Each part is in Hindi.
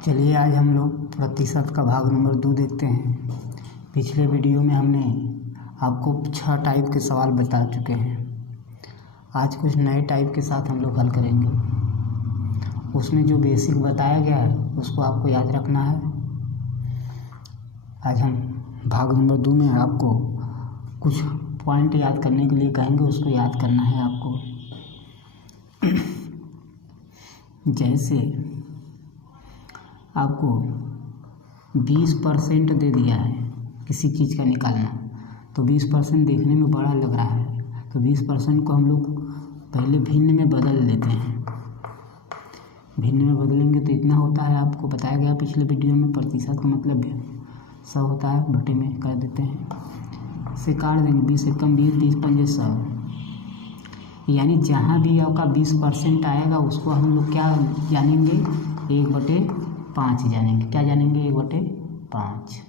चलिए आज हम लोग प्रतिशत का भाग नंबर 2 देखते हैं। पिछले वीडियो में हमने आपको 6 टाइप के सवाल बता चुके हैं। आज कुछ नए टाइप के साथ हम लोग हल करेंगे। उसमें जो बेसिक बताया गया है उसको आपको याद रखना है। आज हम भाग नंबर 2 में आपको कुछ पॉइंट याद करने के लिए कहेंगे, उसको याद करना है आपको। जैसे आपको 20% दे दिया है किसी चीज़ का निकालना, तो 20% देखने में बड़ा लग रहा है, तो 20% को हम लोग पहले भिन्न में बदल लेते हैं। भिन्न में बदलेंगे तो इतना होता है, आपको बताया गया पिछले वीडियो में। प्रतिशत का मतलब 100 होता है, बटे में कर देते हैं, इसे काट देंगे। 20 से कम 20, 30 पंजे 100, यानी जहाँ भी आपका 20% आएगा उसको हम लोग क्या जानेंगे, 1/5 जानेंगे। क्या जानेंगे? 1/5।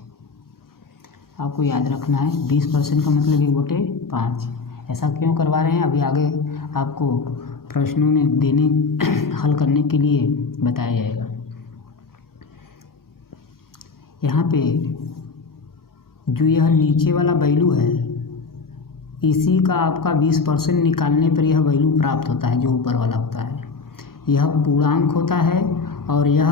आपको याद रखना है 20% का मतलब 1/5। ऐसा क्यों करवा रहे हैं अभी आगे आपको प्रश्नों में देने हल करने के लिए बताया जाएगा। यहाँ पे जो यह नीचे वाला वैल्यू है, इसी का आपका 20% निकालने पर यह वैल्यू प्राप्त होता है। जो ऊपर वाला होता है यह पूर्णांक होता है, और यह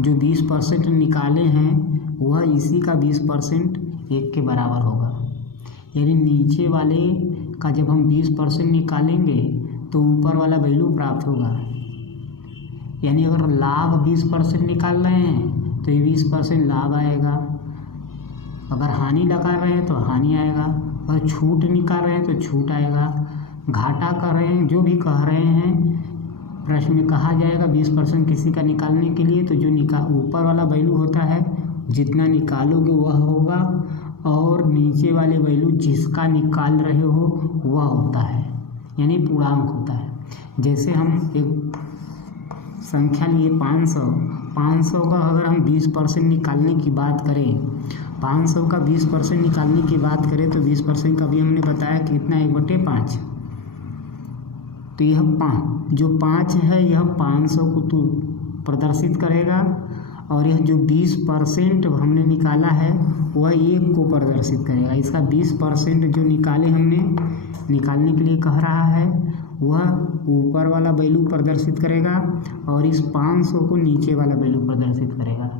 जो 20% निकाले हैं वह इसी का 20% 1 के बराबर होगा। यानी नीचे वाले का जब हम 20% निकालेंगे तो ऊपर वाला वैल्यू प्राप्त होगा। यानी अगर लाभ 20% निकाल रहे हैं तो ये 20% लाभ आएगा। अगर हानि लगा रहे हैं तो हानि आएगा। अगर छूट निकाल रहे हैं तो छूट आएगा। घाटा कर रहे हैं, जो भी कह रहे हैं प्रश्न में कहा जाएगा 20% किसी का निकालने के लिए, तो जो ऊपर वाला वैल्यू होता है जितना निकालोगे वह होगा, और नीचे वाले वैल्यू जिसका निकाल रहे हो वह होता है, यानी पूर्णांक होता है। जैसे हम एक संख्या लिए 500 का अगर हम 20% निकालने की बात करें, 500 का 20% निकालने की बात करें तो 20% का भी हमने बताया कि कितना 1/5। तो यह जो 5 है यह 500 को तो प्रदर्शित करेगा, और यह जो 20% हमने निकाला है वह 1 को प्रदर्शित करेगा। इसका 20% जो निकाले हमने, निकालने के लिए कह रहा है, वह ऊपर वाला वैल्यू प्रदर्शित करेगा, और इस 500 को नीचे वाला वैल्यू प्रदर्शित करेगा।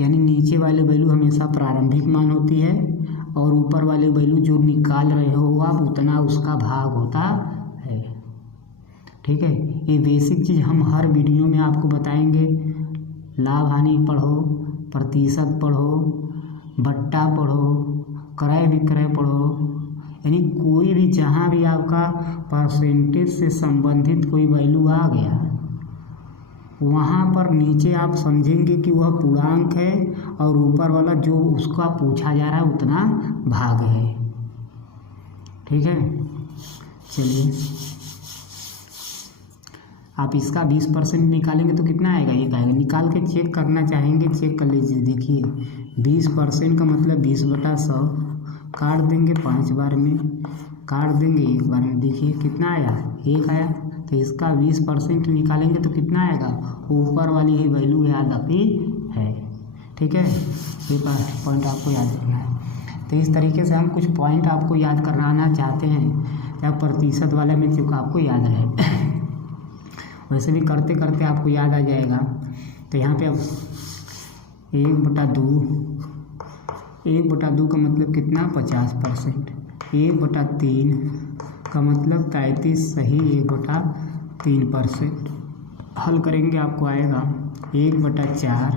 यानी नीचे वाले वैल्यू हमेशा प्रारंभिक मान होती है, और ऊपर वाले वैल्यू जो निकाल रहे हो आप उतना उसका भाग होता है। ठीक है, ये बेसिक चीज़ हम हर वीडियो में आपको बताएंगे। लाभ हानि पढ़ो, प्रतिशत पढ़ो, बट्टा पढ़ो, क्रय विक्रय पढ़ो, यानी कोई भी जहाँ भी आपका परसेंटेज से संबंधित कोई वैल्यू आ गया वहाँ पर नीचे आप समझेंगे कि वह पूर्णांक है, और ऊपर वाला जो उसका पूछा जा रहा है उतना भाग है। ठीक है, चलिए आप इसका 20% निकालेंगे तो कितना आएगा, ये आएगा। निकाल के चेक करना चाहेंगे, चेक कर लीजिए। देखिए 20% का मतलब 20/100, काट देंगे 5 बार में, काट देंगे 1 बार में। देखिए कितना आया, 1 आया। तो इसका 20% निकालेंगे तो कितना आएगा, ऊपर वाली ही वैल्यू याद रखी है। ठीक है, ये पॉइंट आपको याद रखना है। तो इस तरीके से हम कुछ पॉइंट आपको याद कराना चाहते हैं, या प्रतिशत वाले में चूँकि आपको याद रहे। वैसे भी करते करते आपको याद आ जाएगा। तो यहाँ पे अब 1/2 का मतलब कितना, 50%। 1/3 का मतलब 33 सही 1/3%। हल करेंगे आपको आएगा 1/4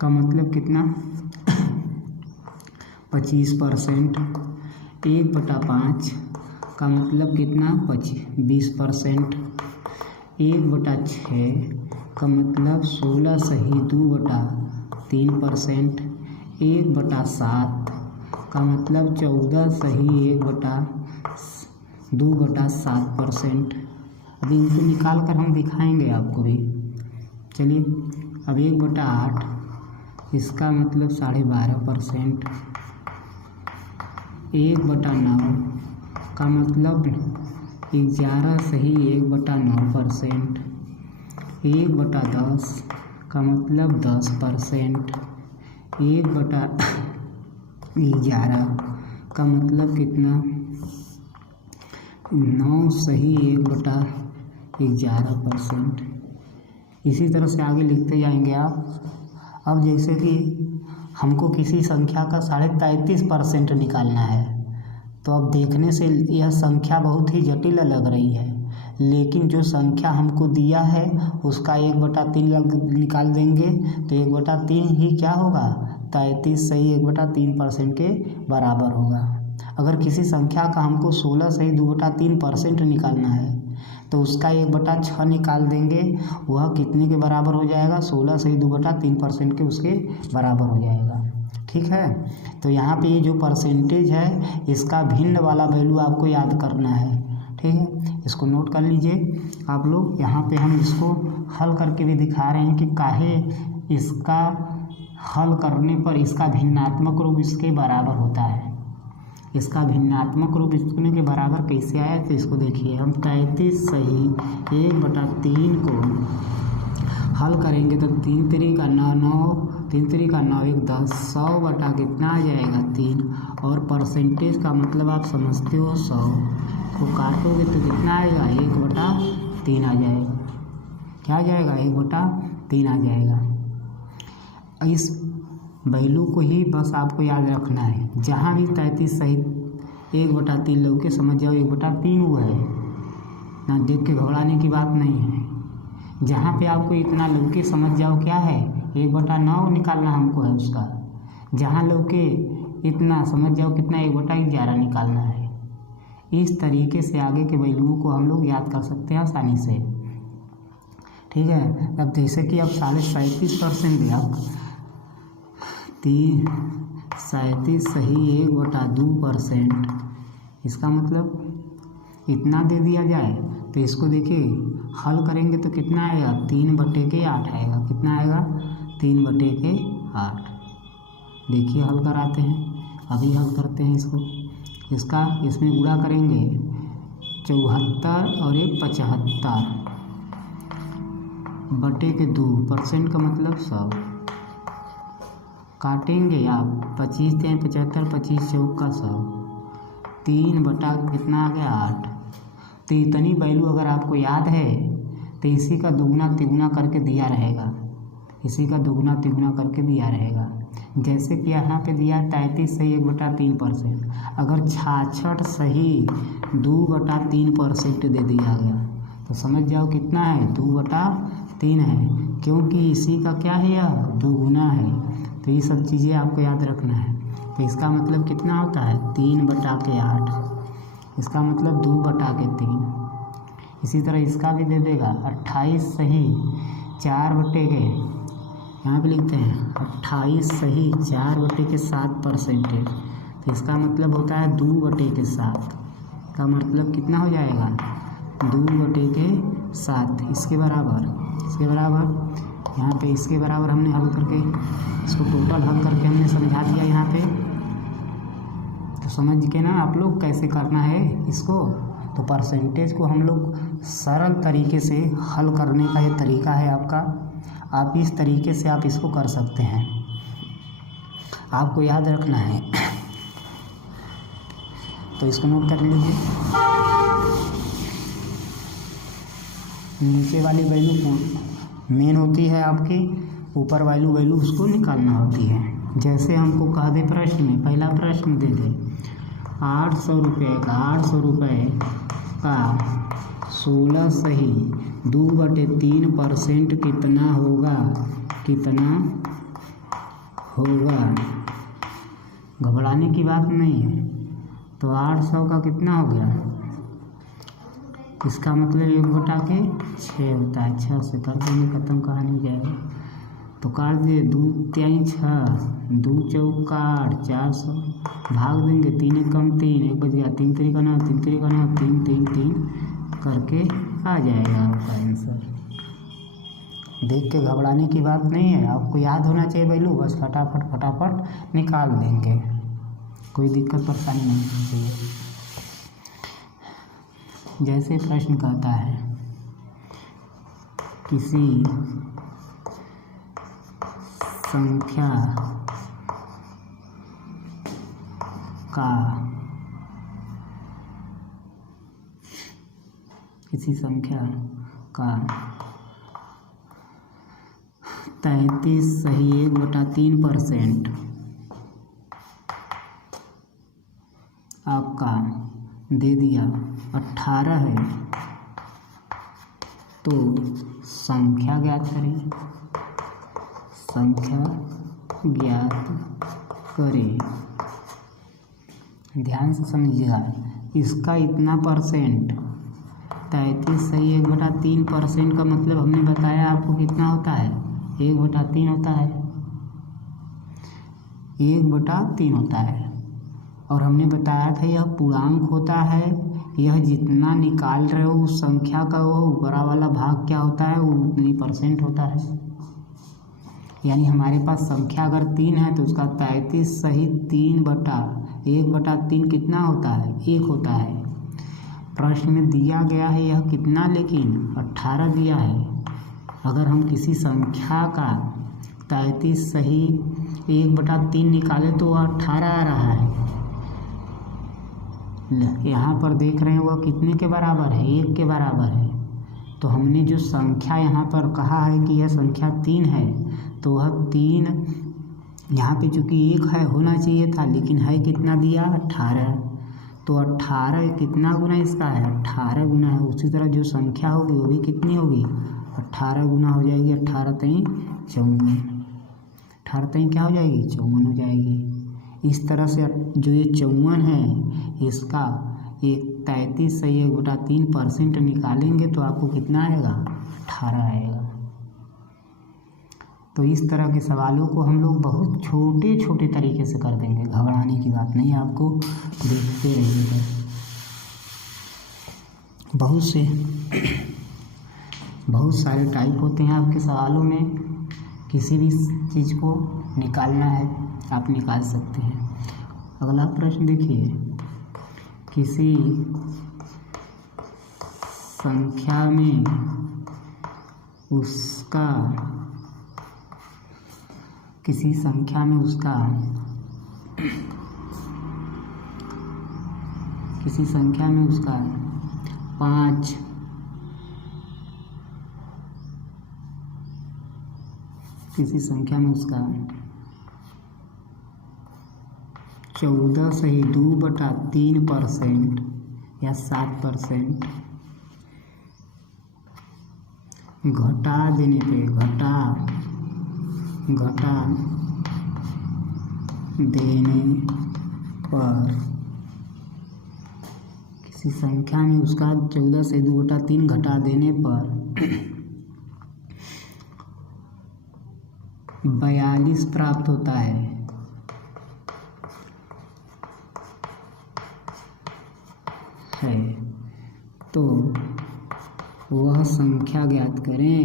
का मतलब कितना 25%। 1/5 का मतलब कितना 20%। 1/6 का मतलब 16 सही 2/3%। 1/7 का मतलब 14 सही 2/7%। अभी इनको निकाल कर हम दिखाएंगे आपको भी। चलिए अब 1/8 इसका मतलब 12.5%। 1/9 का मतलब 11 सही 1/9%। 1/10 का मतलब 10%। 1/11 का मतलब कितना? 9 सही 1/11%। इसी तरह से आगे लिखते जाएंगे आप। अब जैसे कि हमको किसी संख्या का 33.5% निकालना है, तो अब देखने से यह संख्या बहुत ही जटिल लग रही है, लेकिन जो संख्या हमको दिया है उसका 1/3 निकाल देंगे तो 1/3 ही क्या होगा? 33 सही 1/3% के बराबर होगा। अगर किसी संख्या का हमको 16 सही 2/3% निकालना है तो उसका 1/6 निकाल देंगे, वह कितने के बराबर हो जाएगा? 16 सही 2/3% के उसके बराबर हो जाएगा। ठीक है, तो यहाँ पे ये जो परसेंटेज है इसका भिन्न वाला वैल्यू आपको याद करना है। ठीक है, इसको नोट कर लीजिए आप लोग। यहाँ पे हम इसको हल करके भी दिखा रहे हैं कि काहे इसका हल करने पर इसका भिन्नात्मक रूप इसके बराबर होता है। इसका भिन्नात्मक रूप इसके के बराबर कैसे आया, तो इसको देखिए। हम 33 सही 1/3 को हल करेंगे तो 3 3 का 9 9, 3 3 का 9 1 10, 100 बटा कितना आ जाएगा? 3। और परसेंटेज का मतलब आप समझते हो 100 को काटोगे तो कितना आएगा? 1/3 आ जाएगा। क्या आ जाएगा? 1/3 आ जाएगा। इस वैल्यू को ही बस आपको याद रखना है। जहाँ भी 33 सही 1/3 लोग के समझ जाओ 1/3 हुआ है ना, देख के घबराने की बात नहीं है। जहाँ पे आपको इतना लोग के समझ जाओ क्या है 1/9 निकालना हमको है उसका। जहाँ लोग के इतना समझ जाओ कितना 1/11 निकालना है। इस तरीके से आगे के वैल्यूओं को हम लोग याद कर सकते हैं आसानी से। ठीक है, अब जैसे कि अब 37% दिया, 37 सही 1/2%, इसका मतलब इतना दे दिया जाए तो इसको देखिए हल करेंगे तो कितना आएगा? 3/8 आएगा। कितना आएगा? 3/8। देखिए हल कराते हैं, अभी हल करते हैं इसको। इसमें गुणा करेंगे 74 और 75 बटे के 2% का मतलब 100। काटेंगे आप 25 3 75, 25 चौक का 100, 3 बटा कितना आ गया? 8। तो इतनी वैल्यू अगर आपको याद है तो इसी का दुगना तिगुना करके दिया रहेगा। इसी का दुगना तिगुना करके दिया रहेगा। जैसे कि यहाँ पे दिया 33 सही 1/3%, अगर 66 सही 2/3% दे दिया गया तो समझ जाओ कितना है? 2/3 है, क्योंकि इसी का क्या है? यह दुगुना है। तो ये सब चीज़ें आपको याद रखना है। तो इसका मतलब कितना होता है? 3/8। इसका मतलब 2/3। इसी तरह इसका भी दे देगा 28 सही 4/, यहाँ पे लिखते हैं 28 सही 4/7%। तो इसका मतलब होता है 2/7 का मतलब कितना हो जाएगा? 2/7 इसके बराबर यहाँ पे इसके बराबर हमने हल करके इसको टोटल हल करके हमने समझा दिया यहाँ पे। तो समझ के ना आप लोग कैसे करना है इसको। तो परसेंटेज को हम लोग सरल तरीके से हल करने का ये तरीका है आपका। आप इस तरीके से आप इसको कर सकते हैं, आपको याद रखना है। तो इसको नोट कर लीजिए। नीचे वाली वैल्यू मेन होती है आपकी, ऊपर वाली वैल्यू उसको निकालना होती है। जैसे हमको कह दे प्रश्न में, पहला प्रश्न दे दे 800 रुपये का 16 सही 2/3% कितना होगा? घबराने की बात नहीं है। तो 800 का कितना हो गया? इसका मतलब 1/6 होता है। 6 से कर देंगे, खत्म, कहानी हो जाएगा। तो काट दिए 2 3 6, 2 चौक 8, 400 भाग देंगे 3 1 कम 3, 1 बच गया। 3 3 का 9, 3 3 का 9, 3 3 3 करके आ जाएगा आपका आंसर। देख के घबराने की बात नहीं है, आपको याद होना चाहिए वैल्यू, बस फटाफट निकाल देंगे, कोई दिक्कत परेशानी नहीं चाहिए। जैसे प्रश्न कहता है किसी संख्या का 33 सही 1/3% आपका दे दिया 18 है, तो संख्या ज्ञात करें। संख्या ज्ञात करें। ध्यान से समझिएगा, इसका इतना परसेंट 33 सही 1/3% का मतलब हमने बताया आपको कितना होता है, 1/3 होता है, 1/3 होता है। और हमने बताया था यह पूर्णांक होता है, यह जितना निकाल रहे हो उस संख्या का वो ऊपरा वाला भाग क्या होता है, वो उतनी परसेंट होता है। यानी हमारे पास संख्या अगर 3 है तो उसका 33 सही 1/3 कितना होता है, 1 होता है। प्रश्न में दिया गया है यह कितना, लेकिन 18 दिया है। अगर हम किसी संख्या का 33 सही 1/3 निकाले तो वह 18 आ रहा है। यहाँ पर देख रहे हैं वह कितने के बराबर है, 1 के बराबर है। तो हमने जो संख्या यहाँ पर कहा है कि यह संख्या 3 है, तो वह 3 यहाँ पे चूँकि 1 है होना चाहिए था, लेकिन है कितना दिया, 18। तो 18 कितना गुना इसका है, 18 गुना है। उसी तरह जो संख्या होगी वो भी कितनी होगी, 18 गुना हो जाएगी। 18 3 54, 18 3 क्या हो जाएगी, 54 हो जाएगी। इस तरह से जो ये 54 है इसका 33 सही 1/3% निकालेंगे तो आपको कितना आएगा, 18 आएगा। तो इस तरह के सवालों को हम लोग बहुत छोटे छोटे तरीके से कर देंगे, घबराने की बात नहीं, आपको देखते रहिएगा। बहुत सारे टाइप होते हैं आपके सवालों में, किसी भी चीज़ को निकालना है आप निकाल सकते हैं। अगला प्रश्न देखिए, किसी संख्या में उसका किसी संख्या में उसका 5 किसी संख्या में उसका 14 सही 2/3% या 7% घटा देने पे किसी संख्या में उसका 14 से 2/3 घटा देने पर 42 प्राप्त होता है। तो वह संख्या ज्ञात करें,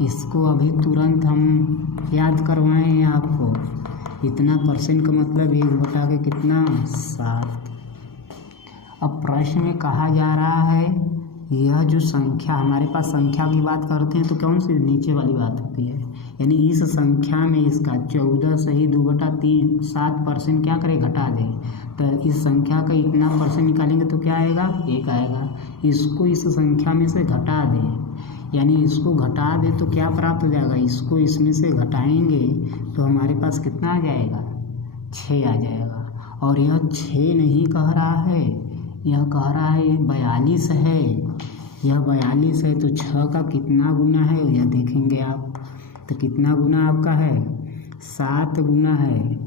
इसको अभी तुरंत हम याद करवाएं आपको। इतना परसेंट का मतलब 1 कितना 7। अब प्रश्न में कहा जा रहा है यह जो संख्या, हमारे पास संख्या की बात करते हैं तो कौन सी नीचे वाली बात होती है, यानी इस संख्या में इसका 14 सही 2/3 7% क्या करे, घटा दे। तो इस संख्या का इतना परसेंट निकालेंगे तो क्या आएगा, 1 आएगा। इसको इस संख्या में से घटा दे, यानी इसको घटा दे तो क्या प्राप्त हो जाएगा, इसको इसमें से घटाएंगे तो हमारे पास कितना आ जाएगा, 6 आ जाएगा। और यह 6 नहीं कह रहा है, यह कह रहा है 42 है। यह 42 है तो 6 का कितना गुना है यह देखेंगे आप, तो कितना गुना आपका है, 7 गुना है।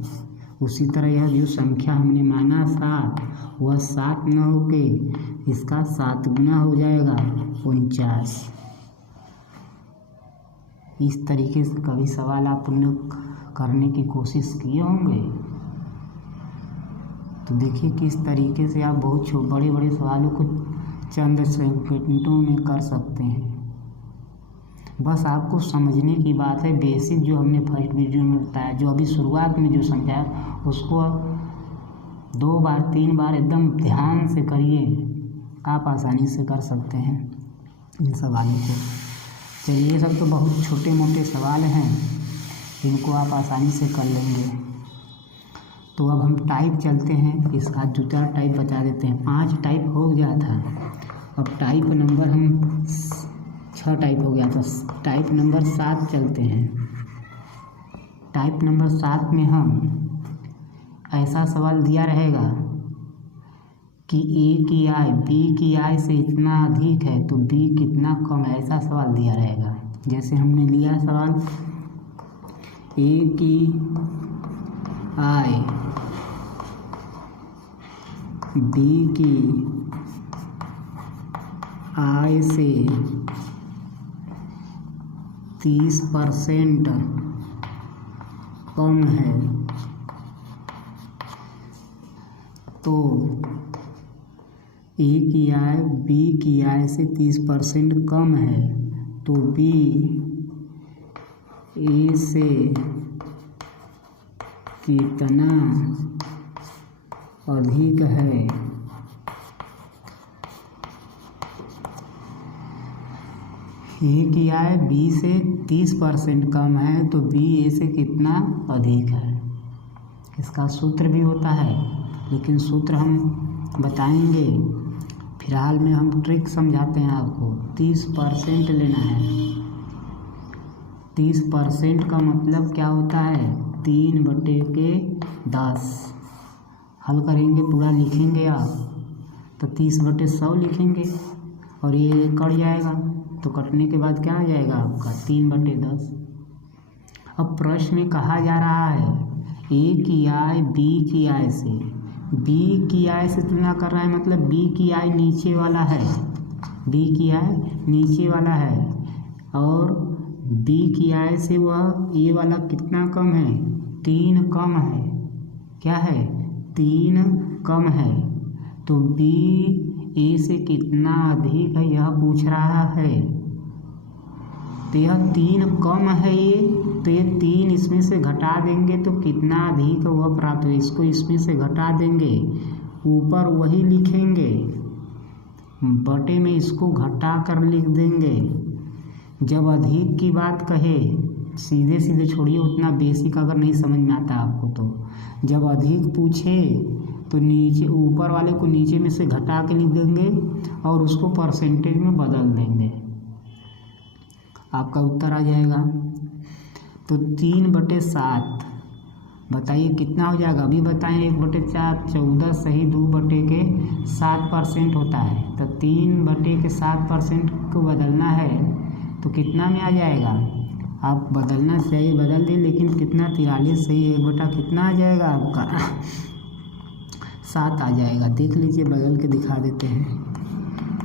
उसी तरह यह जो संख्या हमने माना 7, वह 7 न होके इसका 7 गुना हो जाएगा 49। इस तरीके से कभी सवाल आपने करने की कोशिश किए होंगे, तो देखिए किस तरीके से आप बहुत बड़े बड़े सवालों को चंद सेकंडों में कर सकते हैं। बस आपको समझने की बात है। बेसिक जो हमने फर्स्ट वीडियो में बताया, जो अभी शुरुआत में जो समझाया, उसको 2 बार 3 बार एकदम ध्यान से करिए, आप आसानी से कर सकते हैं इन सवालों को। चलिए, ये सब तो बहुत छोटे मोटे सवाल हैं, इनको आप आसानी से कर लेंगे। तो अब हम टाइप चलते हैं, इसका दूसरा टाइप बता देते हैं। 5 टाइप हो गया था, अब टाइप नंबर हम 6 टाइप हो गया था, टाइप नंबर 7 चलते हैं। टाइप नंबर 7 में हम ऐसा सवाल दिया रहेगा कि ए की आय बी की आय से इतना अधिक है तो बी कितना कम है, ऐसा सवाल दिया रहेगा। जैसे हमने लिया सवाल, ए की आय बी की आय से 30% कम है, तो ए की आय बी की आय से 30% कम है तो बी ए से कितना अधिक है। ए की आय बी से 30% कम है तो बी ए से कितना अधिक है। इसका सूत्र भी होता है, लेकिन सूत्र हम बताएंगे। फिलहाल में हम ट्रिक समझाते हैं आपको। 30% लेना है। 30% का मतलब क्या होता है? 3/10 हल करेंगे, पूरा लिखेंगे आप तो 30/100 लिखेंगे और ये कट जाएगा, तो कटने के बाद क्या आ जाएगा आपका 3/10। अब प्रश्न में कहा जा रहा है ए की आय बी की आय से, बी की आय से तुलना कर रहा है, मतलब बी की आय नीचे वाला है, बी की आय नीचे वाला है और बी की आय से वह ये वाला कितना कम है? 3 कम है। क्या है? 3 कम है। तो बी ए से कितना अधिक है यह पूछ रहा है। तो यह 3 कम है ये, तो ये 3 इसमें से घटा देंगे तो कितना अधिक है वह प्राप्त हो। इसको इसमें से घटा देंगे, ऊपर वही लिखेंगे, बटे में इसको घटा कर लिख देंगे। जब अधिक की बात कहे, सीधे सीधे छोड़िए, उतना बेसिक अगर नहीं समझ में आता आपको तो जब अधिक पूछे तो नीचे ऊपर वाले को नीचे में से घटा के लिख देंगे और उसको परसेंटेज में बदल देंगे, आपका उत्तर आ जाएगा। तो 3/7 बताइए कितना हो जाएगा? अभी बताएं। 1/4 14 सही 2/7% होता है, तो 3/7% को बदलना है तो कितना में आ जाएगा? आप बदलना सही बदल दें, लेकिन कितना 43 सही 1 कितना आ जाएगा आपका 7 आ जाएगा। देख लीजिए, बदल के दिखा देते हैं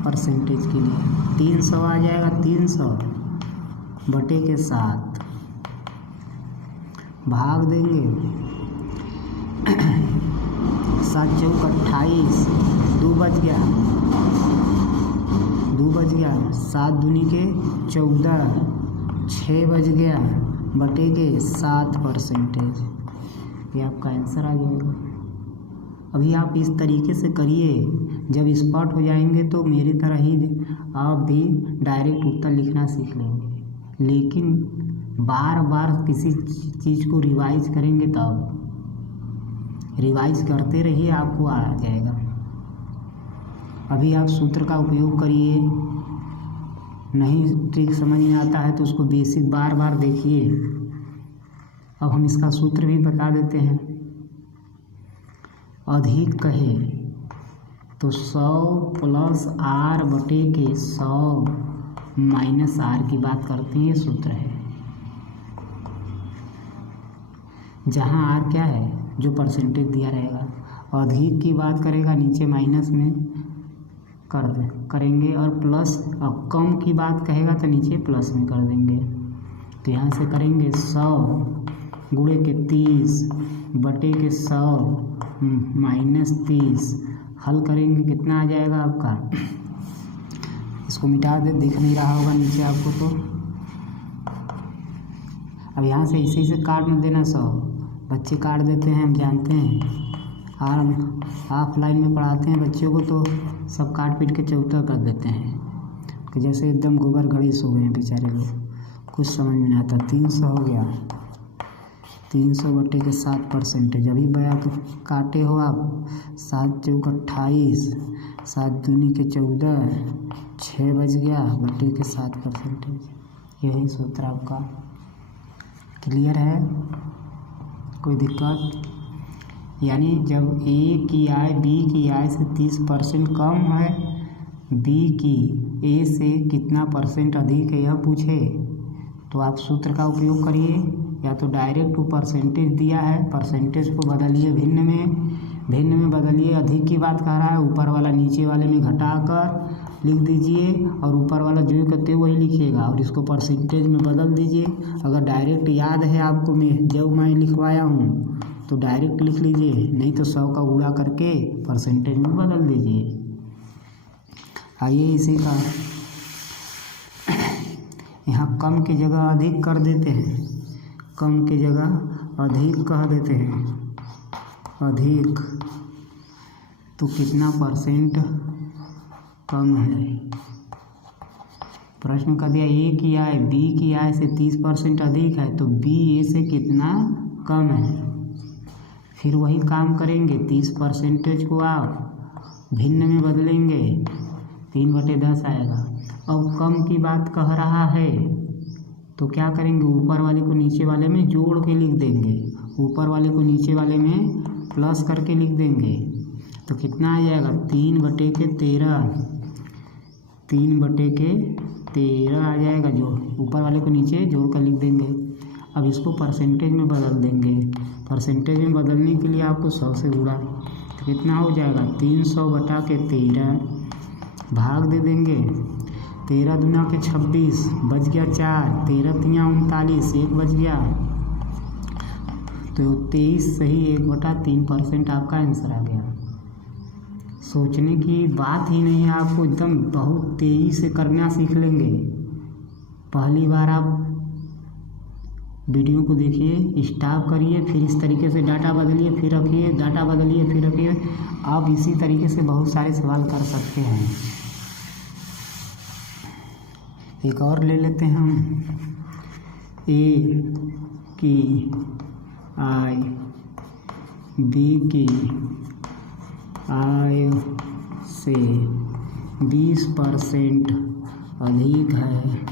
परसेंटेज के लिए। 300 आ जाएगा, 300/7 भाग देंगे 7 चौक 28, 2 बच गया, 2 बच गया, 7 दूनी के 14, 6 बच गया, बटे के 7%। ये आपका आंसर आ जाएगा। अभी आप इस तरीके से करिए, जब एक्सपर्ट हो जाएंगे तो मेरी तरह ही आप भी डायरेक्ट उत्तर लिखना सीख लेंगे। लेकिन बार बार किसी चीज़ को रिवाइज करेंगे, तब रिवाइज करते रहिए, आपको आ जाएगा। अभी आप सूत्र का उपयोग करिए, नहीं ट्रिक समझ में आता है तो उसको बेसिक बार बार देखिए। अब हम इसका सूत्र भी बता देते हैं। अधिक कहे तो 100 + R/100 - R की बात करते हैं, ये सूत्र है। जहाँ R क्या है? जो परसेंटेज दिया रहेगा। अधिक की बात करेगा, नीचे माइनस में करेंगे, और प्लस, और कम की बात कहेगा तो नीचे प्लस में कर देंगे। तो यहाँ से करेंगे 100 × 30 बटे के 100 -30 हल करेंगे, कितना आ जाएगा आपका? इसको मिटा दे, दिख नहीं रहा होगा नीचे आपको, तो अब यहाँ से इसी से काट न देना 100, बच्चे काट देते हैं, हम जानते हैं। और ऑफलाइन में पढ़ाते हैं बच्चों को तो सब काट पीट के चौथा कर देते हैं कि जैसे एकदम गोबर गणेश हो गए हैं बेचारे लोग, कुछ समझ में नहीं आता। 300 हो गया, 300 बटे के 7%। अभी बया तो काटे हो आप, 7 चौक 28, 7 दूनी के 14, 6 बज गया, बटे के 7%। यही सूत्र आपका क्लियर है, कोई दिक्कत? यानी जब ए की आय बी की आय से 30% कम है, बी की ए से कितना % अधिक है यह पूछे, तो आप सूत्र का उपयोग करिए। या तो डायरेक्ट वो परसेंटेज दिया है, परसेंटेज को बदलिए भिन्न में बदलिए। अधिक की बात कह रहा है, ऊपर वाला नीचे वाले में घटा कर लिख दीजिए और ऊपर वाला जो करते वही लिखिएगा और इसको परसेंटेज में बदल दीजिए। अगर डायरेक्ट याद है आपको, मैं लिखवाया हूँ तो डायरेक्ट लिख लीजिए, नहीं तो 100 का गुणा करके परसेंटेज में बदल दीजिए। आइए इसी का यहाँ कम की जगह अधिक कर देते हैं, कम की जगह अधिक कह देते हैं। अधिक तो कितना % कम है? प्रश्न कर दिया ए की आय बी की आय से 30% अधिक है, तो बी ए से कितना कम है। फिर वही काम करेंगे, 30% को आप भिन्न में बदलेंगे, 3/10 आएगा। अब कम की बात कह रहा है तो क्या करेंगे, ऊपर वाले को नीचे वाले में जोड़ के लिख देंगे, ऊपर वाले को नीचे वाले में प्लस करके लिख देंगे। तो कितना आ जाएगा, 3/13, 3/13 आ जाएगा। जो ऊपर वाले को नीचे जोड़ कर लिख देंगे। अब इसको परसेंटेज में बदल देंगे। परसेंटेज में बदलने के लिए आपको 100 से गुणा, तो कितना हो जाएगा, 300/13 भाग दे देंगे। 13 दूना के 26, बच गया 4, 13 तियाँ 39, 1 बच गया, तो 23 सही 1/3% आपका आंसर आ गया। सोचने की बात ही नहीं है, आपको एकदम बहुत तेज़ी से करना सीख लेंगे। पहली बार आप वीडियो को देखिए, स्टॉप करिए, फिर इस तरीके से डाटा बदलिए, फिर रखिए, डाटा बदलिए, फिर रखिए। आप इसी तरीके से बहुत सारे सवाल कर सकते हैं। एक और ले लेते हैं हम, ए की आय बी की आय से 20% अधिक है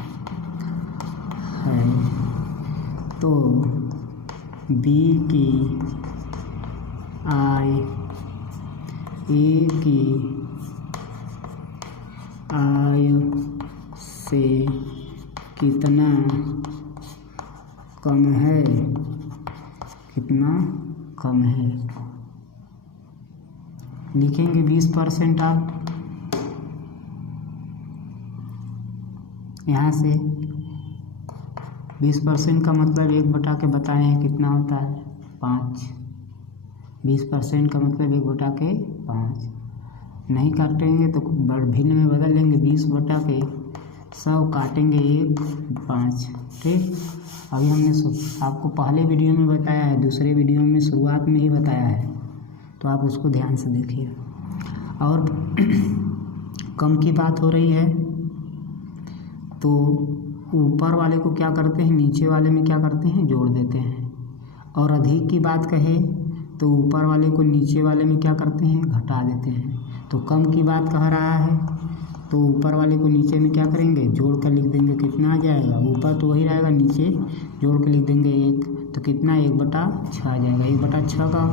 तो बी की आय ए की आय से कितना कम है, कितना कम है। लिखेंगे 20% आप यहाँ से। 20% का मतलब 1 बटा के बताए हैं कितना होता है, 5। 20% का मतलब 1 बटा के 5। नहीं काटेंगे तो भिन्न में बदल लेंगे, 20 बटा के 100 काटेंगे 1, 5। ठीक, अभी हमने आपको पहले वीडियो में बताया है, दूसरे वीडियो में शुरुआत में ही बताया है, तो आप उसको ध्यान से देखिए। और कम की बात हो रही है तो ऊपर वाले को क्या करते हैं, नीचे वाले में क्या करते हैं, जोड़ देते हैं। और अधिक की बात कहे तो ऊपर वाले को नीचे वाले में क्या करते हैं, घटा देते हैं। तो कम की बात कह रहा है तो ऊपर वाले को नीचे में क्या करेंगे, जोड़ कर लिख देंगे। कितना आ जाएगा, ऊपर तो वही रहेगा, नीचे जोड़ कर लिख देंगे 1, तो कितना 1/6 आ जाएगा। 1/6 का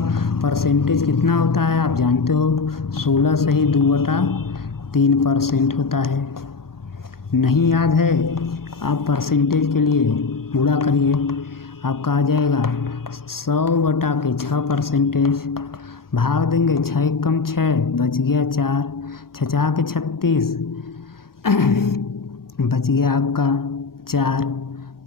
परसेंटेज कितना होता है आप जानते हो, 16 सही 2/3% होता है। नहीं याद है, आप परसेंटेज के लिए गुणा करिए, आपका आ जाएगा 100/6%। भाग देंगे, 6 1 कम 6, बच गया 4, 6 के 36, बच गया आपका 4।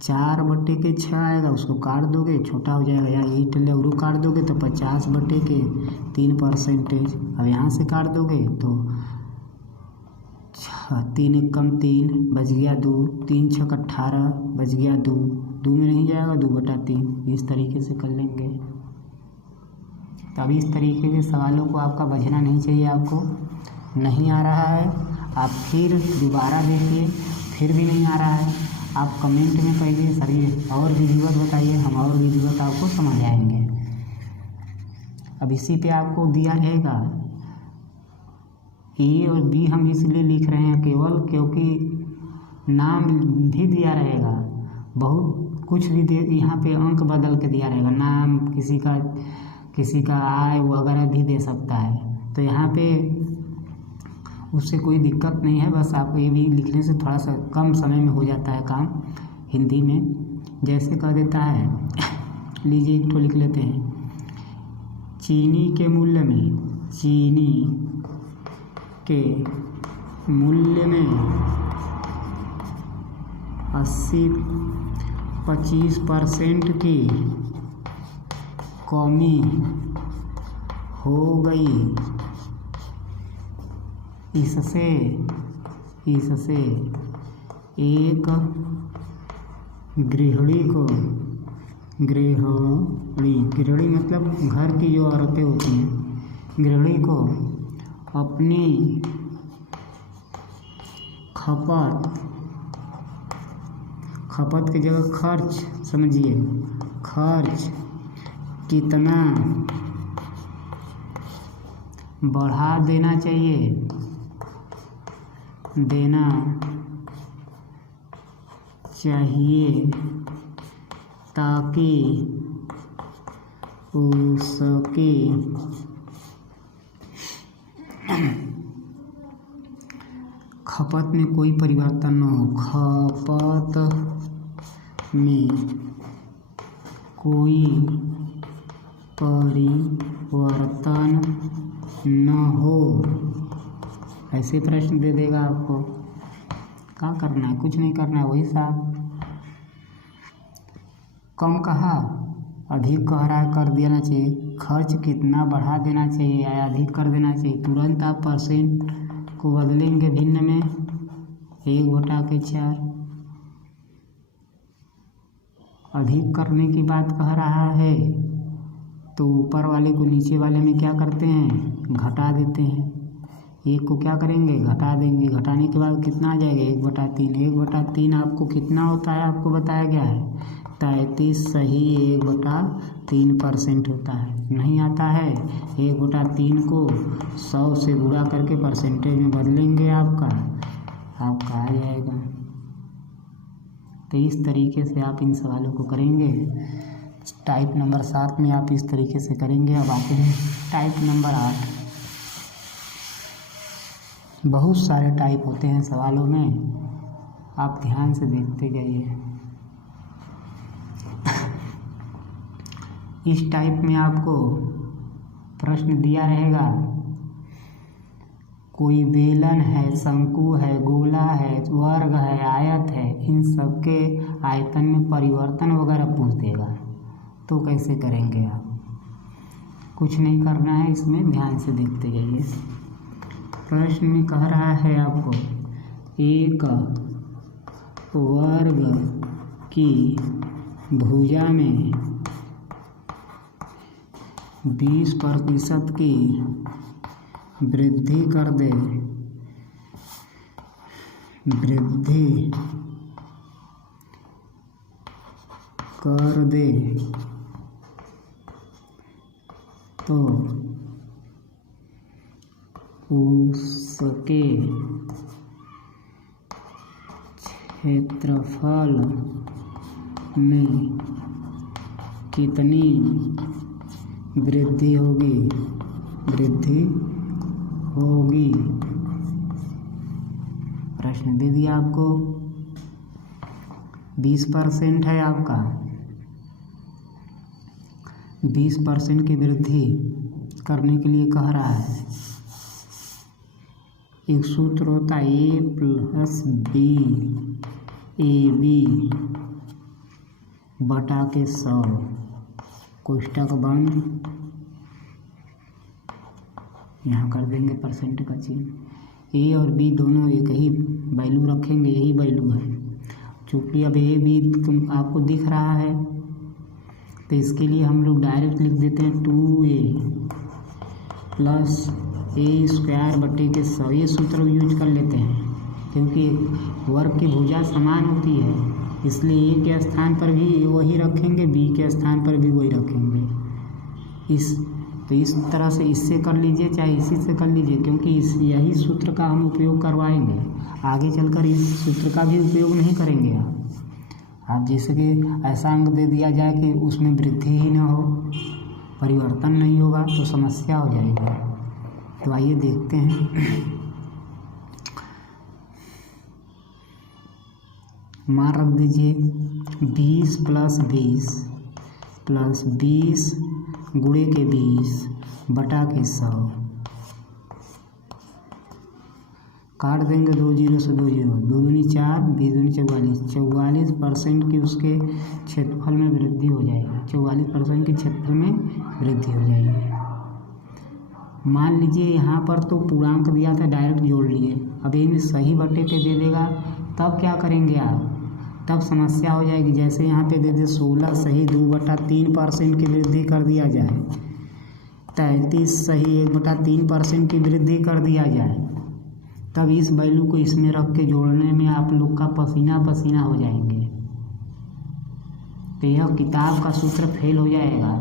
4/6 आएगा, उसको काट दोगे छोटा हो जाएगा, या 8 ले और काट दोगे तो 50/3%। अब यहाँ से काट दोगे तो 3 एक कम 3 बच गया 2, 3 छक 18 बच गया 2, 2 में नहीं जाएगा 2/3, इस तरीके से कर लेंगे। तब इस तरीके के सवालों को आपका बचना नहीं चाहिए। आपको नहीं आ रहा है आप फिर दोबारा देखिए, फिर भी नहीं आ रहा है आप कमेंट में कहिए, सर ये और विधिवत बताइए, हम और विधिवत आपको समझ आएंगे। अब इसी पे आपको दिया रहेगा ए और बी, हम इसलिए लिख रहे हैं केवल क्योंकि नाम भी दिया रहेगा, बहुत कुछ भी दे, यहाँ पे अंक बदल के दिया रहेगा, नाम किसी का आय वगैरह भी दे सकता है। तो यहाँ पे उससे कोई दिक्कत नहीं है, बस आपको ये भी लिखने से थोड़ा सा कम समय में हो जाता है काम हिंदी में। जैसे कह देता है, लीजिए एक ठो लिख लेते हैं, चीनी के मूल्य में 25% की कमी हो गई, इससे एक गृहिणी मतलब घर की जो औरतें होती हैं, गृहिणी को अपनी खपत की जगह खर्च, समझिए खर्च कितना बढ़ा देना चाहिए ताकि उसके खपत में कोई परिवर्तन न हो, खपत में कोई परिवर्तन न हो, ऐसे प्रश्न दे देगा आपको। क्या करना है, कुछ नहीं करना है, वही साहब। कम कहा, अधिक कह रहा है, कर देना चाहिए, खर्च कितना बढ़ा देना चाहिए या अधिक कर देना चाहिए, तुरंत आप परसेंट को बदलेंगे भिन्न में 1/4। अधिक करने की बात कह रहा है तो ऊपर वाले को नीचे वाले में क्या करते हैं, घटा देते हैं। एक को क्या करेंगे, घटा देंगे, घटाने के बाद कितना आ जाएगा 1/3। 1/3 आपको कितना होता है, आपको बताया गया है 33 सही 1/3% होता है। नहीं आता है 1/3 को 100 से गुणा करके परसेंटेज में बदलेंगे, आपका आ जाएगा। तो इस तरीके से आप इन सवालों को करेंगे। टाइप नंबर 7 में आप इस तरीके से करेंगे। अब आते हैं टाइप नंबर 8। बहुत सारे टाइप होते हैं सवालों में, आप ध्यान से देखते जाइए। इस टाइप में आपको प्रश्न दिया रहेगा, कोई बेलन है, शंकु है, गोला है, वर्ग है, आयत है, इन सब के आयतन में परिवर्तन वगैरह पूछ देगा, तो कैसे करेंगे आप। कुछ नहीं करना है, इसमें ध्यान से देखते जाइए। प्रश्न में कह रहा है आपको, एक वर्ग की भुजा में 20% की वृद्धि कर दे, तो उसके क्षेत्रफल में कितनी वृद्धि होगी। प्रश्न दे दिया आपको, 20% है आपका, 20% की वृद्धि करने के लिए कह रहा है। एक सूत्र होता है A+B AB बटा के 100, कोष्टक बंद, यहाँ कर देंगे परसेंट का चिन्ह। ए और बी दोनों एक ही वैल्यू रखेंगे, यही वैल्यू है। चूँकि अब ए बी तुम आपको दिख रहा है तो इसके लिए हम लोग डायरेक्ट लिख देते हैं 2a प्लस ए स्क्वायर बटे के 100। ये सूत्र यूज कर लेते हैं क्योंकि वर्ग की भुजा समान होती है, इसलिए ए के स्थान पर भी वही रखेंगे, बी के स्थान पर भी वही रखेंगे। तो इस तरह से इससे कर लीजिए चाहे इसी से कर लीजिए, क्योंकि यही सूत्र का हम उपयोग करवाएंगे। आगे चलकर इस सूत्र का भी उपयोग नहीं करेंगे आप जैसे कि ऐसा अंक दे दिया जाए कि उसमें वृद्धि ही ना हो, परिवर्तन नहीं होगा तो समस्या हो जाएगी। तो आइए देखते हैं। मान रख दीजिए 20 प्लस 20 गुणे के 20 बटा के 100, काट देंगे 2 0 से 2 0, 2 दूनी 4, 20 दूनी 44% की उसके क्षेत्रफल में वृद्धि हो जाएगी, 44% के क्षेत्रफल में वृद्धि हो जाएगी। मान लीजिए यहाँ पर तो पूर्णांक दिया था, डायरेक्ट जोड़ लिए। अब ये सही बटे पे दे देगा तब क्या करेंगे आप, तब समस्या हो जाएगी। जैसे यहाँ पे दे दे 16 सही 2/3% की वृद्धि कर दिया जाए, 33 सही 1/3% की वृद्धि कर दिया जाए, तब इस वैल्यू को इसमें रख के जोड़ने में आप लोग का पसीना पसीना हो जाएंगे। तो यह किताब का सूत्र फेल हो जाएगा।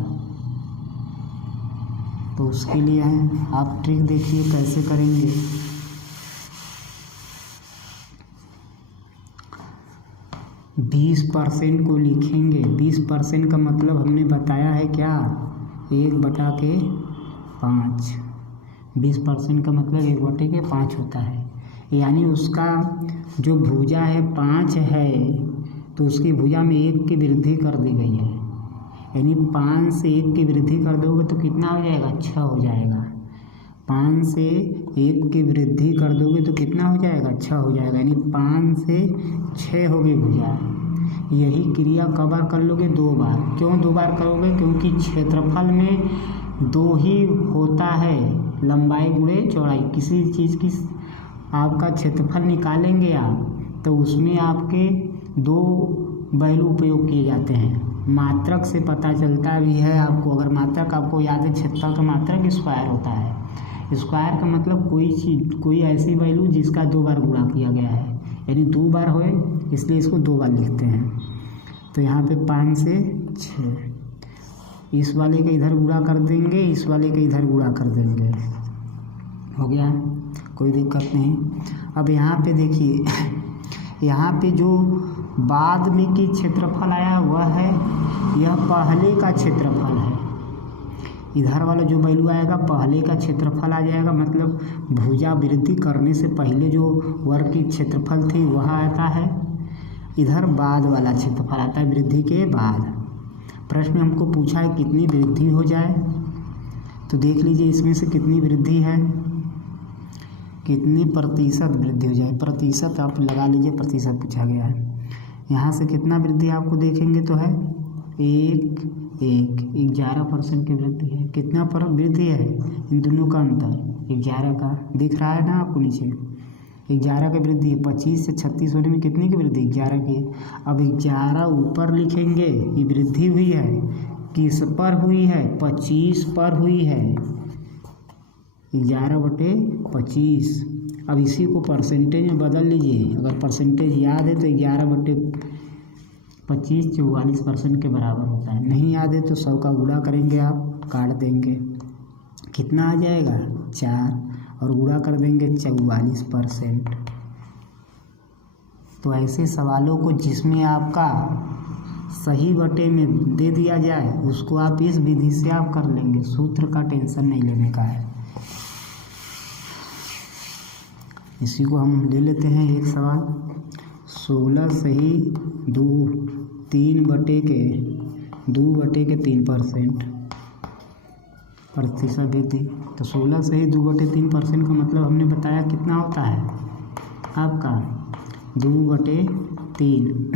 तो उसके लिए आप ट्रिक देखिए कैसे करेंगे। बीस % को लिखेंगे। 20% का मतलब हमने बताया है क्या, 1/5। 20% का मतलब 1/5 होता है, यानी उसका जो भुजा है 5 है तो उसकी भुजा में 1 की वृद्धि कर दी गई है, यानी 5 से 1 की वृद्धि कर दोगे तो कितना हो जाएगा, 6 हो जाएगा। 5 से 1 की वृद्धि कर दोगे तो कितना हो जाएगा, 6 हो जाएगा, यानी 5 से 6 होगी भुजा। यही क्रिया कब बार कर लोगे, 2 बार। क्यों 2 बार करोगे, क्योंकि क्षेत्रफल में 2 ही होता है, लंबाई गुणे चौड़ाई। किसी चीज़ की आपका क्षेत्रफल निकालेंगे आप तो उसमें आपके 2 वैल्यू उपयोग किए जाते हैं। मात्रक से पता चलता भी है आपको, अगर मात्रक आपको याद है, क्षेत्रफल का मात्रक स्क्वायर होता है। स्क्वायर का मतलब कोई ऐसी वैल्यू जिसका 2 बार गुणा किया गया है, यानी 2 बार होए इसलिए इसको 2 बार लिखते हैं। तो यहाँ पे 5 से 6, इस वाले का इधर गुणा कर देंगे, इस वाले का इधर गुणा कर देंगे, हो गया, कोई दिक्कत नहीं। अब यहाँ पे देखिए, यहाँ पे जो बाद में की क्षेत्रफल आया वह है, यह पहले का क्षेत्रफल है। इधर वाला जो वैल्यू आएगा पहले का क्षेत्रफल आ जाएगा, मतलब भुजा वृद्धि करने से पहले जो वर्ग की क्षेत्रफल थी वह आता है। इधर बाद वाला क्षेत्रफल आता है वृद्धि के बाद। प्रश्न में हमको पूछा है कितनी वृद्धि हो जाए, तो देख लीजिए इसमें से कितनी वृद्धि है, कितनी प्रतिशत वृद्धि हो जाए। प्रतिशत आप लगा लीजिए, प्रतिशत पूछा गया है। यहाँ से कितना वृद्धि आपको देखेंगे तो है 11% की वृद्धि है। कितना पर वृद्धि है, इन दोनों का अंतर 11 का दिख रहा है ना आपको, नीचे 11 की वृद्धि है। 25 से 36 होने में कितनी की वृद्धि, 11 की। अब 11 ऊपर लिखेंगे, ये वृद्धि हुई है, किस पर हुई है, 25 पर हुई है, 11/25। अब इसी को परसेंटेज में बदल लीजिए, अगर परसेंटेज याद है तो 11/25 44% के बराबर होता है। नहीं याद है तो 100 का गुणा करेंगे आप, काट देंगे, कितना आ जाएगा 4, और गुणा कर देंगे 44%। तो ऐसे सवालों को जिसमें आपका सही बटे में दे दिया जाए उसको आप इस विधि से आप कर लेंगे, सूत्र का टेंशन नहीं लेने का है। इसी को हम ले लेते हैं एक सवाल, 16 सही 2/3% प्रतिशत वृद्धि। तो 16 सही 2/3% का मतलब हमने बताया कितना होता है आपका 2/3।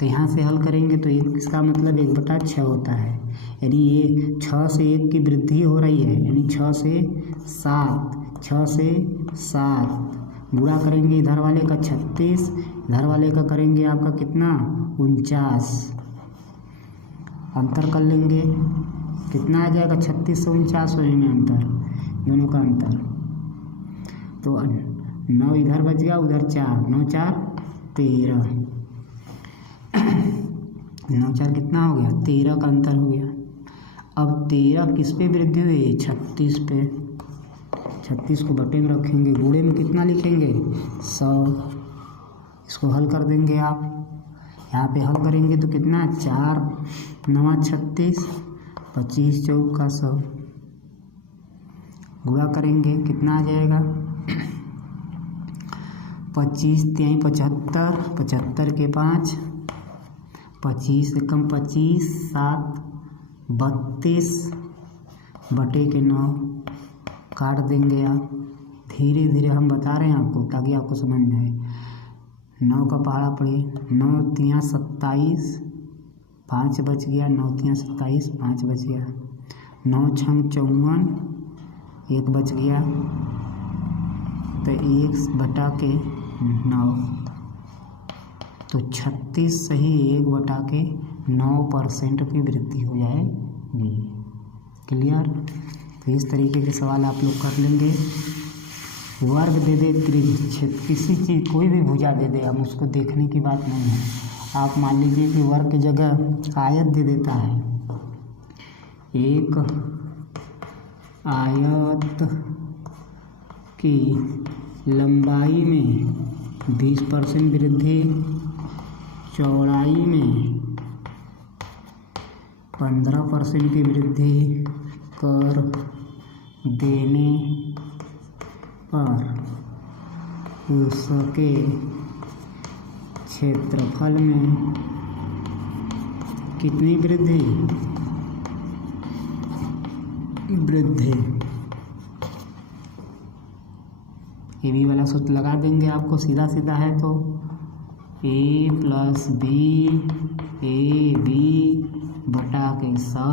तो यहाँ से हल करेंगे तो इसका मतलब 1/6 होता है, यानी ये 6 से 1 की वृद्धि हो रही है, यानी 6 से 7 6 से 7 गुणा करेंगे इधर वाले का 36, इधर वाले का करेंगे आपका कितना 49, अंतर कर लेंगे कितना आ जाएगा 36 से 49 होने में अंतर, दोनों का अंतर। तो 9 इधर बच गया, उधर 4, 9 4 13, 9 4 कितना हो गया 13 का अंतर हो गया। अब 13 किस पे वृद्धि हुई 36 पे, 36 को बटे में रखेंगे, गुणे में कितना लिखेंगे 100, इसको हल कर देंगे आप, यहाँ पे हल करेंगे तो कितना 4 9 36, 25 चौका 100, गुणा करेंगे कितना आ जाएगा 25 3 75, 75 के 5, 25 एकम 25, 7 32 बटे के 9, काट देंगे आप, धीरे धीरे हम बता रहे हैं आपको ताकि आपको समझ में आए। 9 का पहाड़ा पड़िए, 9 3 27, 5 बच गया, 9 3 27, 5 बच गया, 9 6 54, 1 बच गया, तो 1 बटा के 9, तो 36 सही 1 बटा के 9% की वृद्धि हो जाएगी। क्लियर? तो इस तरीके के सवाल आप लोग कर लेंगे। वर्ग दे दे त्रिज्यछेद, किसी चीज़ कोई भी भुजा दे दे, हम उसको देखने की बात नहीं है। आप मान लीजिए कि वर्ग की जगह आयत दे देता है, एक आयत की लंबाई में 20% वृद्धि, चौड़ाई में 15% की वृद्धि कर देने पर उसके क्षेत्रफल में कितनी वृद्धि ए बी वाला सूत्र लगा देंगे आपको, सीधा सीधा है तो a + b ab बटा के 100,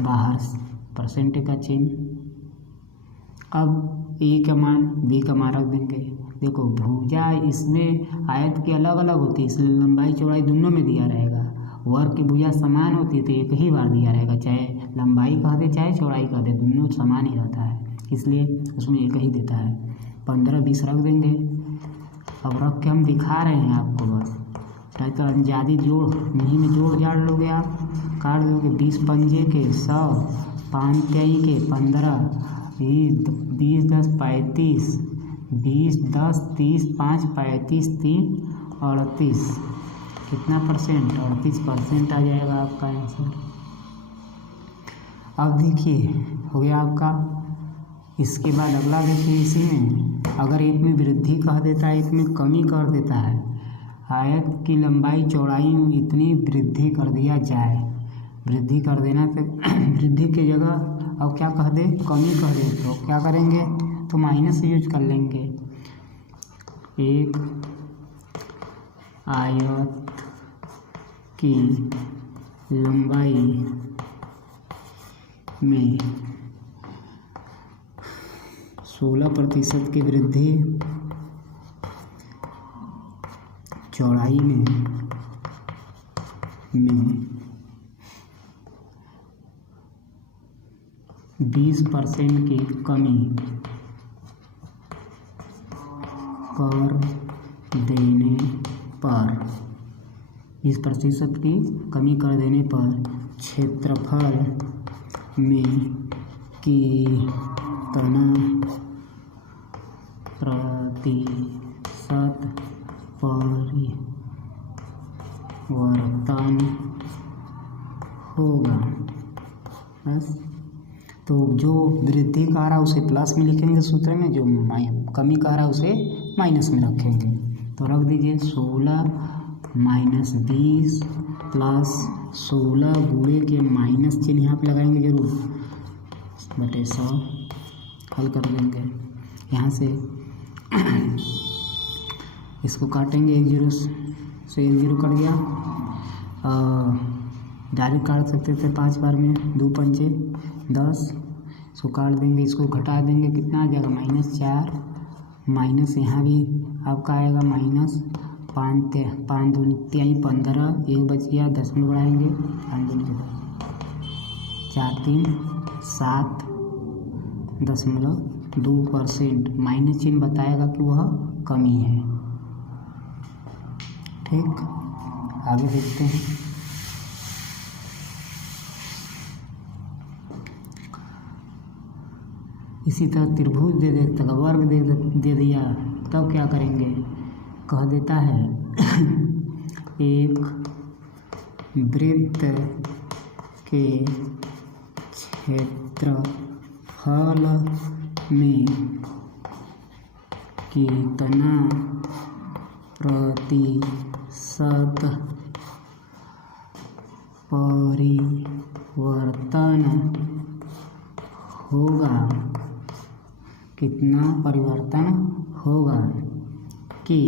बाहर परसेंट का चिन्ह। अब ए का मान बी का मान रख देंगे। देखो भुजा इसमें आयत की अलग अलग होती है, इसलिए लंबाई चौड़ाई दोनों में दिया रहेगा। वर्ग की भुजा समान होती है तो एक ही बार दिया रहेगा, चाहे लंबाई कह दे चाहे चौड़ाई कह दे, दोनों समान ही रहता है, इसलिए उसमें एक ही देता है। 15 20 रख देंगे। अब रख के हम दिखा रहे हैं आपको बस, चाहे तो अंजादी जोड़ नहीं में जोड़ जाड़ लोगे आप, काट दोगे 20 पंजे के 100, 5 त्याई के 15, 20 10 35, 20 10 30, 5 35 3 38, कितना परसेंट 38% आ जाएगा आपका आंसर। अब देखिए हो गया आपका। इसके बाद अगला देखिए, इसी में अगर एक में वृद्धि कह देता है एक में कमी कर देता है, आयत की लंबाई चौड़ाई में इतनी वृद्धि कर दिया जाए, वृद्धि कर देना तो वृद्धि की जगह अब क्या कह दे कमी कह दे, तो क्या करेंगे तो माइनस यूज कर लेंगे। एक आयत की लंबाई में 16% की वृद्धि, चौड़ाई में 20% की कमी कर देने पर, 20% की कमी कर देने पर क्षेत्रफल में कितना प्रतिशत परिवर्तन होगा। बस, तो जो वृद्धि कह रहा है उसे प्लस में लिखेंगे सूत्र में, जो कमी कह रहा है उसे माइनस में रखेंगे। तो रख दीजिए 16 माइनस 20 प्लस 16 गुणे के माइनस चिन्ह यहाँ पे लगाएंगे जरूर, बटे 100, हल कर देंगे। यहाँ से इसको काटेंगे, 1 0 से 1 0 कट गया, डायरेक्ट काट सकते थे 5 बार में, 2 पंजे 10, इसको काट देंगे, इसको घटा देंगे, कितना आ जाएगा -4, माइनस यहाँ भी आपका आएगा -5 दूनी 15, एक बच गया, 10 में बढ़ाएंगे, 5 दूनी 4 3 7.2%, माइनस चिन्ह बताएगा कि वह कमी है। ठीक, आगे देखते हैं। इसी तरह त्रिभुज दे देता है, वर्ग दे दिया, तब क्या करेंगे, कह देता है एक वृत्त के क्षेत्रफल में कितना प्रतिशत परिवर्तन होगा, कितना परिवर्तन होगा कि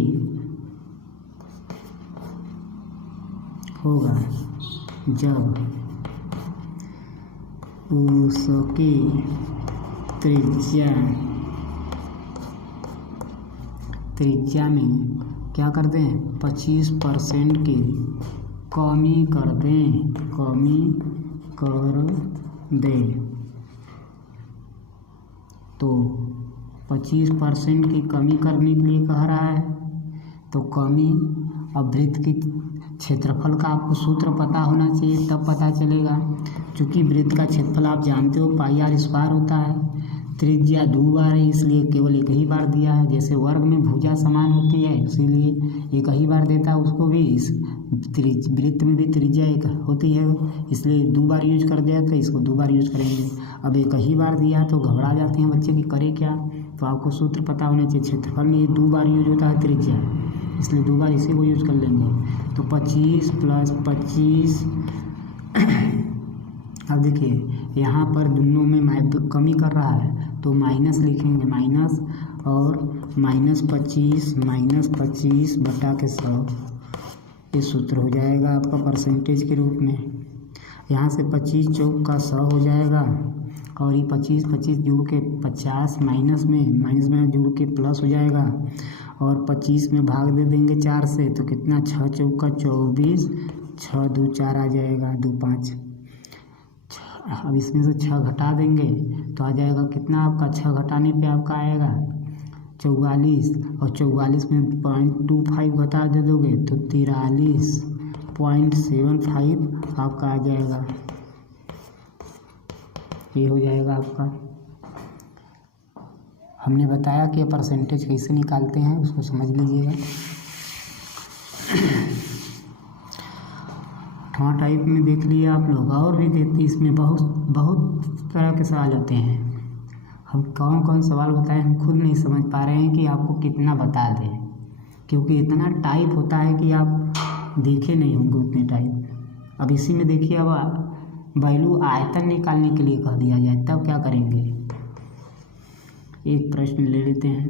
होगा जब उसकी त्रिज्या में क्या कर दें, 25% की कमी कर दें। तो 25% की कमी करने के लिए कह रहा है, तो कमी, अब वृत्त की क्षेत्रफल का आपको सूत्र पता होना चाहिए, तब पता चलेगा। चूँकि वृत्त का क्षेत्रफल आप जानते हो πr² होता है, त्रिज्या 2 बार है इसलिए केवल एक ही बार दिया है। जैसे वर्ग में भुजा समान होती है इसीलिए एक ही बार देता है, उसको भी इस वृत्त में भी त्रिज्या एक होती है इसलिए 2 बार यूज कर दिया, तो इसको 2 बार यूज करेंगे। अब एक ही बार दिया तो घबरा जाते हैं बच्चे कि करे क्या, तो आपको सूत्र पता होना चाहिए। क्षेत्रफल में ये 2 बार यूज होता है त्रिज्या, इसलिए 2 बार इसी को यूज कर लेंगे। तो 25 + 25, अब देखिए यहाँ पर दोनों में कमी कर रहा है तो माइनस लिखेंगे, माइनस और -25 बटा के 100, ये सूत्र हो जाएगा आपका परसेंटेज के रूप में। यहाँ से 25 चौक का 100 हो जाएगा और ये 25 जुड़ के 50, माइनस में जुड़ के प्लस हो जाएगा और 25 में भाग दे देंगे 4 से, तो कितना, 6 चौक का 24, 6 2 4 आ जाएगा, 2 5। अब इसमें से 6 घटा देंगे तो आ जाएगा कितना आपका, 6 घटाने पे आपका आएगा 44 और 44 में 0.25 घटा दे दोगे तो 43.75 आपका आ जाएगा। ये हो जाएगा आपका। हमने बताया कि परसेंटेज कैसे निकालते हैं, उसको समझ लीजिएगा। 8 टाइप में देख लिए आप लोग, और भी देखते, इसमें बहुत तरह के सवाल होते हैं। हम कौन सवाल बताएं, हम खुद नहीं समझ पा रहे हैं कि आपको कितना बता दें, क्योंकि इतना टाइप होता है कि आप देखे नहीं होंगे उतने टाइप। अब इसी में देखिए, अब वैल्यू आयतन निकालने के लिए कह दिया जाए तब क्या करेंगे। एक प्रश्न ले लेते हैं,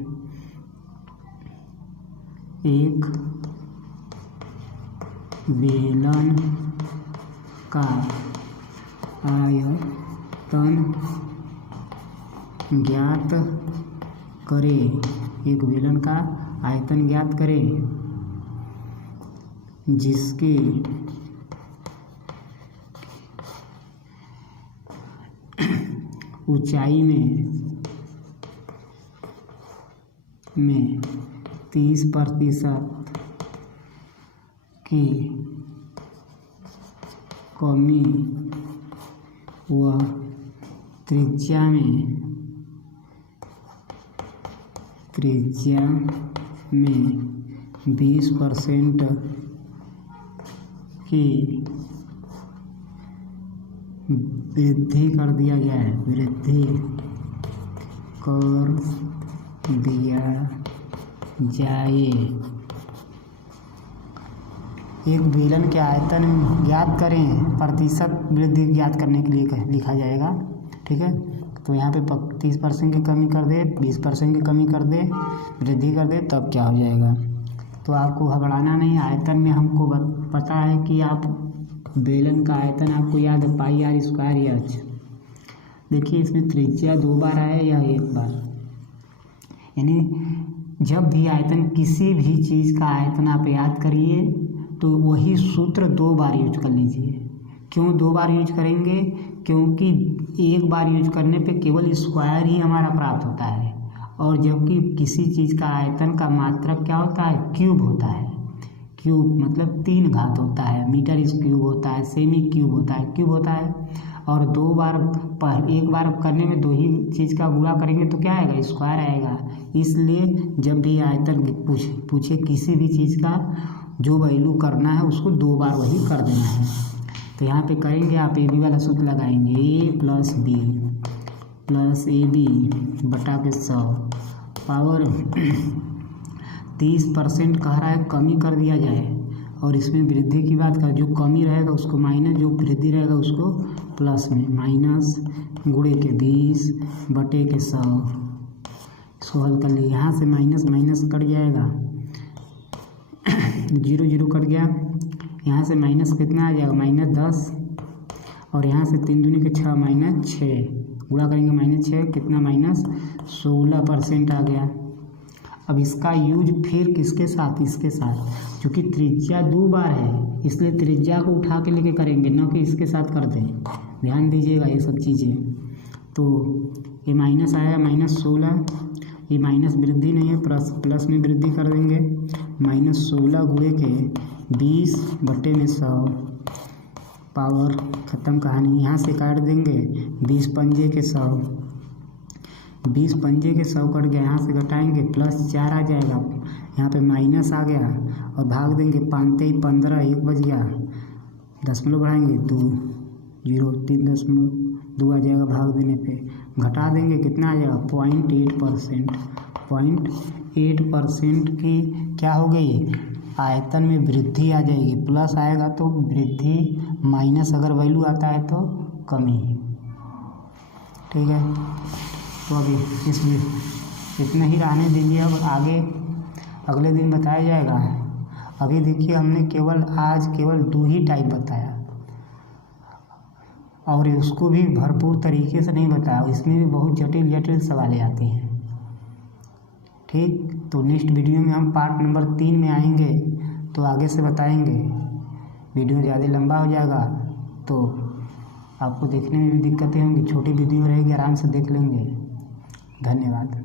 एक बेलन का आयतन ज्ञात करें, एक बेलन का आयतन ज्ञात करें जिसके ऊंचाई में 30% की कमी व त्रिज्या में 20% की वृद्धि कर दिया जाए, एक बेलन के आयतन ज्ञात करें, प्रतिशत वृद्धि ज्ञात करने के लिए लिखा जाएगा। ठीक है, तो यहाँ पे 30% की कमी कर दे, 20% की कमी कर दे, वृद्धि कर दे, तब क्या हो जाएगा। तो आपको घबराना नहीं, आयतन में हमको पता है कि आप बेलन का आयतन आपको याद है πr² h। देखिए इसमें त्रिज्या 2 बार है या 1 बार, यानी जब भी आयतन किसी भी चीज़ का आयतन आप याद करिए तो वही सूत्र 2 बार यूज कर लीजिए। क्यों 2 बार यूज करेंगे? क्योंकि 1 बार यूज करने पे केवल स्क्वायर ही हमारा प्राप्त होता है, और जबकि किसी चीज़ का आयतन का मात्रक क्या होता है? क्यूब होता है। क्यूब मतलब 3 घात होता है, मीटर क्यूब होता है, सेमी क्यूब होता है, क्यूब होता है। और 2 बार 1 बार करने में 2 ही चीज़ का गुणा करेंगे तो क्या आएगा? स्क्वायर आएगा। इसलिए जब भी आयतन पूछे किसी भी चीज़ का जो वैल्यू करना है उसको 2 बार वही कर देना है। तो यहाँ पे करेंगे आप ए बी वाला सूत्र लगाएंगे, A plus B plus A B बटा के 100 पावर 30% कह रहा है, कमी कर दिया जाए। और इसमें वृद्धि की बात कर, जो कमी रहेगा उसको माइनस, जो वृद्धि रहेगा उसको प्लस में, माइनस गुणे के 20 बटे के 100। इसको हल कर लिए, यहाँ से माइनस माइनस कट जाएगा, 0 0 कट गया। यहाँ से माइनस कितना आ जाएगा? -10। और यहाँ से 3 दूनी के 6 -6 गुणा करेंगे -6 कितना? -16% आ गया। अब इसका यूज फिर किसके साथ? इसके साथ, क्योंकि त्रिज्या 2 बार है इसलिए त्रिज्या को उठा के लेके करेंगे, न कि इसके साथ कर दें। ध्यान दीजिएगा ये सब चीज़ें। तो ये माइनस आएगा -16, ये माइनस वृद्धि नहीं है, प्लस में वृद्धि कर देंगे। -16 गुणे के 20 बटे में 100 पावर ख़त्म कहानी। यहाँ से काट देंगे 20 पंजे के 100, 20 पंजे के 100 कट गया। यहाँ से घटाएंगे +4 आ जाएगा, यहाँ पे माइनस आ गया और भाग देंगे 5 15 1 बच गया, दशमलव बढ़ाएंगे 2 0 3.2 आ जाएगा भाग देने पे। घटा देंगे कितना आ जाएगा? 0.8%। 0.8% की क्या हो गई? आयतन में वृद्धि आ जाएगी। प्लस आएगा तो वृद्धि, माइनस अगर वैल्यू आता है तो कमी। ठीक है, तो अभी इसलिए इतना ही रहने दीजिए। अब आगे अगले दिन बताया जाएगा। अभी देखिए हमने आज केवल 2 ही टाइप बताया और उसको भी भरपूर तरीके से नहीं बताया, इसमें भी बहुत जटिल जटिल सवालें आती हैं। ठीक, तो नेक्स्ट वीडियो में हम पार्ट नंबर 3 में आएंगे तो आगे से बताएंगे। वीडियो ज़्यादा लंबा हो जाएगा तो आपको देखने में भी दिक्कतें होंगी, छोटी वीडियो रहेगी, आराम से देख लेंगे। धन्यवाद।